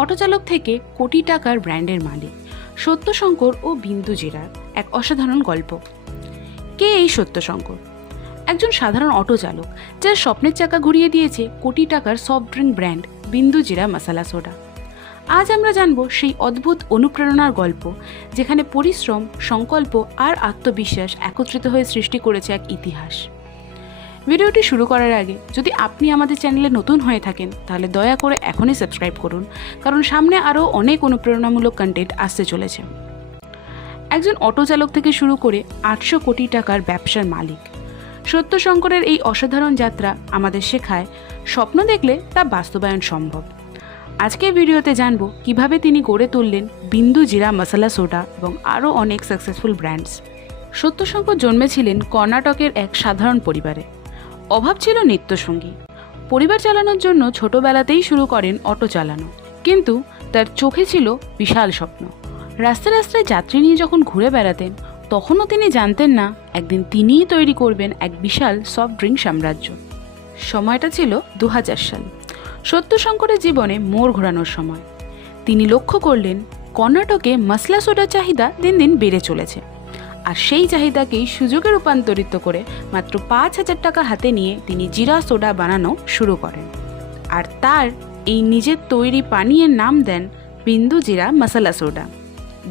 অটোচালক থেকে কোটি টাকার ব্র্যান্ডের মালিক সত্যশঙ্কর ও বিন্দু জিরার এক অসাধারণ গল্প। কে এই সত্যশঙ্কর? একজন সাধারণ অটো চালক যার স্বপ্নের চাকা ঘুরিয়ে দিয়েছে কোটি টাকার সফট ড্রিঙ্ক ব্র্যান্ড বিন্দু জিরা মশালা সোডা। আজ আমরা জানব সেই অদ্ভুত অনুপ্রেরণার গল্প, যেখানে পরিশ্রম, সংকল্প আর আত্মবিশ্বাস একত্রিত হয়ে সৃষ্টি করেছে এক ইতিহাস। ভিডিওটি শুরু করার আগে যদি আপনি আমাদের চ্যানেলে নতুন হয়ে থাকেন তাহলে দয়া করে এখনই সাবস্ক্রাইব করুন, কারণ সামনে আরও অনেক অনুপ্রেরণামূলক কন্টেন্ট আসতে চলেছে। একজন অটো চালক থেকে শুরু করে 800 কোটি টাকার ব্যবসার মালিক সত্যশঙ্করের এই অসাধারণ যাত্রা আমাদের শেখায় স্বপ্ন দেখলে তা বাস্তবায়ন সম্ভব। আজকের ভিডিওতে জানব কিভাবে তিনি গড়ে তুললেন বিন্দু জিরা মশালা সোডা এবং আরও অনেক সাকসেসফুল ব্র্যান্ডস। সত্যশঙ্কর জন্মেছিলেন কর্ণাটকের এক সাধারণ পরিবারে। অভাব ছিল নিত্যসঙ্গী। পরিবার চালানোর জন্য ছোটবেলাতেই শুরু করেন অটো চালানো, কিন্তু তার চোখে ছিল বিশাল স্বপ্ন। রাস্তায় রাস্তায় যাত্রী নিয়ে যখন ঘুরে বেড়াতেন, তখনও তিনি জানতেন না একদিন তিনিই তৈরি করবেন এক বিশাল সফট ড্রিঙ্ক সাম্রাজ্য। সময়টা ছিল 2000 সাল। সত্যশঙ্করের জীবনে মোড় ঘোরানোর সময়। তিনি লক্ষ্য করলেন কর্ণাটকে মশলা সোডার চাহিদা দিন দিন বেড়ে চলেছে, আর সেই চাহিদাকেই সুযোগে রূপান্তরিত করে মাত্র 5000 টাকা হাতে নিয়ে তিনি জিরা সোডা বানানো শুরু করেন। আর তার এই নিজের তৈরি পানীয়ের নাম দেন বিন্দু জিরা মশালা সোডা।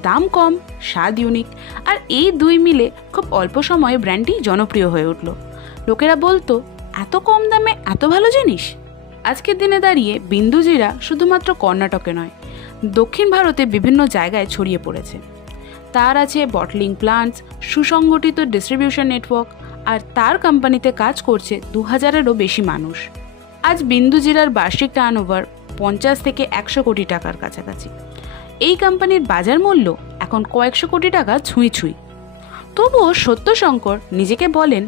দাম কম, স্বাদ ইউনিক, আর এই দুই মিলে খুব অল্প সময়ে ব্র্যান্ডটি জনপ্রিয় হয়ে উঠল। লোকেরা বলতো, এত কম দামে এত ভালো জিনিস। আজকের দিনে দাঁড়িয়ে বিন্দু জিরা শুধুমাত্র কর্ণাটকে নয়, দক্ষিণ ভারতে বিভিন্ন জায়গায় ছড়িয়ে পড়েছে। তার আছে বটলিং প্লান্টস, সুসংগঠিত ডিস্ট্রিবিউশন নেটওয়ার্ক, আর তার কোম্পানিতে কাজ করছে 2000-এরও বেশি মানুষ। আজ বিন্দু জিরার বার্ষিক টার্নওভার 50 থেকে 100 কোটি টাকার কাছাকাছি। এই কোম্পানির বাজার মূল্য এখন কয়েকশো কোটি টাকা ছুঁই। তবুও সত্যশঙ্কর নিজেকে বলেন,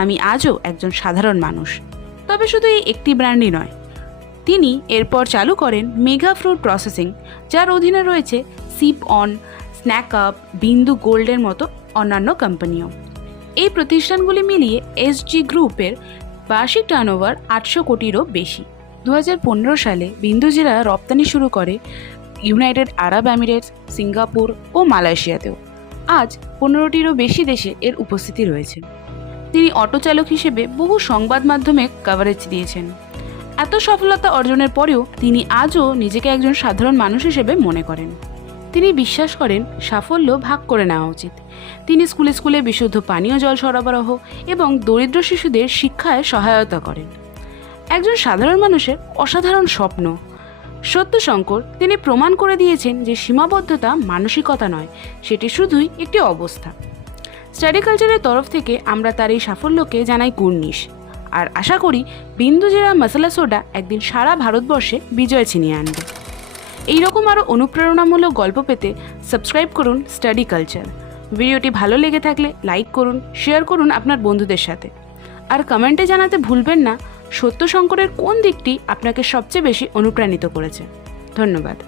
আমি আজও একজন সাধারণ মানুষ। তবে শুধু এই একটি ব্র্যান্ডই নয়, তিনি এরপর চালু করেন মেগা ফ্রুট প্রসেসিং, যার অধীনে রয়েছে সিপ অন, স্ন্যাক আপ, বিন্দু গোল্ডের মতো অন্যান্য কোম্পানিও। এই প্রতিষ্ঠানগুলি মিলিয়ে এসজি গ্রুপের বার্ষিক টার্নওভার 800 কোটিরও বেশি। 2015 সালে বিন্দু জিরা রপ্তানি শুরু করে ইউনাইটেড আরব এমিরেটস, সিঙ্গাপুর ও মালয়েশিয়াতেও। আজ 15টিরও বেশি দেশে এর উপস্থিতি রয়েছে। তিনি অটো চালক হিসেবে বহু সংবাদ মাধ্যমে কভারেজ দিয়েছেন। এত সফলতা অর্জনের পরেও তিনি আজও নিজেকে একজন সাধারণ মানুষ হিসেবে মনে করেন। তিনি বিশ্বাস করেন সাফল্য ভাগ করে নেওয়া উচিত। তিনি স্কুলে স্কুলে বিশুদ্ধ পানীয় জল সরবরাহ এবং দরিদ্র শিশুদের শিক্ষায় সহায়তা করেন। একজন সাধারণ মানুষের অসাধারণ স্বপ্ন। সত্যশঙ্কর তিনি প্রমাণ করে দিয়েছেন যে সীমাবদ্ধতা মানসিকতা নয়, সেটি শুধুই একটি অবস্থা। স্টাডি কালচারের তরফ থেকে আমরা তার এই সাফল্যকে জানাই কুর্নিশ, আর আশা করি বিন্দু জিরা মশালা সোডা একদিন সারা ভারতবর্ষে বিজয় ছিনিয়ে আনবে। এইরকম আরও অনুপ্রেরণামূলক গল্প পেতে সাবস্ক্রাইব করুন স্টাডি কালচার। ভিডিওটি ভালো লেগে থাকলে লাইক করুন, শেয়ার করুন আপনার বন্ধুদের সাথে, আর কমেন্টে জানাতে ভুলবেন না সত্যশঙ্করের কোন দিকটি আপনাকে সবচেয়ে বেশি অনুপ্রাণিত করেছে। ধন্যবাদ।